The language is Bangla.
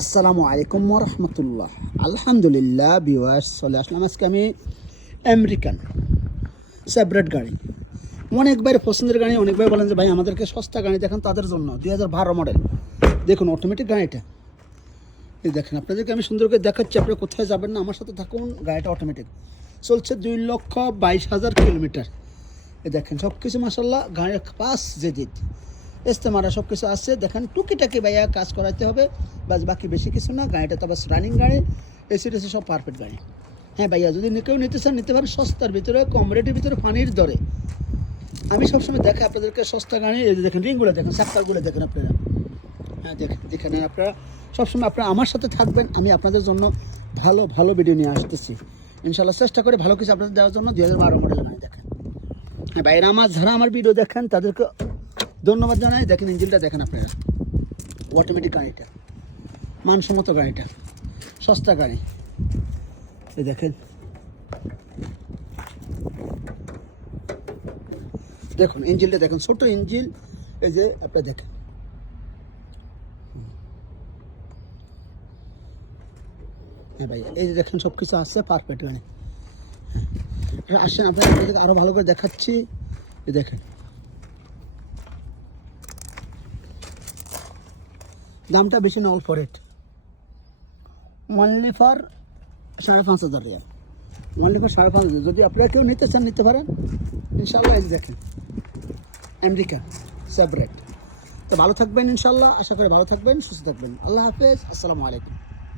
আসসালামু আলাইকুম ওয়া রাহমাতুল্লাহ। আলহামদুলিল্লাহ ভিউয়ার্স, চলে আসলাম আজকে আমি আমেরিকান সেপারেট গাড়ি। অনেকবার পছন্দের গাড়ি, অনেকবার বলেন যে ভাই আমাদেরকে সস্তা গাড়ি দেখান, তাদের জন্য 2012 মডেল। দেখুন অটোমেটিক গাড়িটা, এই দেখেন আপনাদেরকে আমি সুন্দর করে দেখাচ্ছি। আপনারা কোথায় যাবেন না, আমার সাথে থাকুন। গাড়িটা অটোমেটিক চলছে 2,22,000 কিলোমিটার। এই দেখেন সব কিছু মাসাল্লাহ, গাড়ির পাস জেদিদ ইস্তেমারা সব কিছু আসছে। দেখেন টুকিটাকি ভাইয়া কাজ করাতে হবে, বাস বাকি বেশি কিছু না। গাড়িটা তো বাস রানিং গাড়ি, এসি টেসি সব পারফেক্ট গাড়ি। হ্যাঁ ভাইয়া, যদি কেউ নিতে চান নিতে পারেন, সস্তার ভিতরে, কম রেটের ভিতরে, পানির দরে। আমি সবসময় দেখে আপনাদেরকে সস্তা গাড়ি। এই যে দেখেন রিংগুলো দেখেন, সাক্কারগুলো দেখেন আপনারা। হ্যাঁ দেখেন আপনারা সবসময় আপনারা আমার সাথে থাকবেন। আমি আপনাদের জন্য ভালো ভালো ভিডিও নিয়ে আসতেছি ইনশাল্লাহ। চেষ্টা করে ভালো কিছু আপনাদের দেওয়ার জন্য। 2012 মডেল গাড়ি দেখেন। হ্যাঁ ভাইরা আমার, যারা আমার ভিডিও দেখেন তাদেরকে ধন্যবাদ জানাই। দেখেন ইঞ্জিনটা দেখেন আপনারা, অটোমেটিক গাড়িটা, মানসম্মত গাড়িটা, সস্তা গাড়ি। এই দেখেন, দেখুন ইঞ্জিনটা দেখুন, ছোট ইঞ্জিন। এই যে আপনারা দেখেন, হ্যাঁ ভাই এই যে দেখেন সব কিছু আসছে পারফেক্ট গাড়ি। আসেন আপনাদেরকে আরও ভালো করে দেখাচ্ছি। এই দেখেন দামটা বেশি না, all for it, only for 5,500 Real, only for 5,500। যদি আপনারা কেউ নিতে চান নিতে পারেন ইনশাল্লাহ। এই দেখেন আমেরিকা সেপারেট। তো ভালো থাকবেন ইনশাল্লাহ, আশা করি ভালো থাকবেন, সুস্থ থাকবেন। আল্লাহ হাফেজ, আসসালামু আলাইকুম।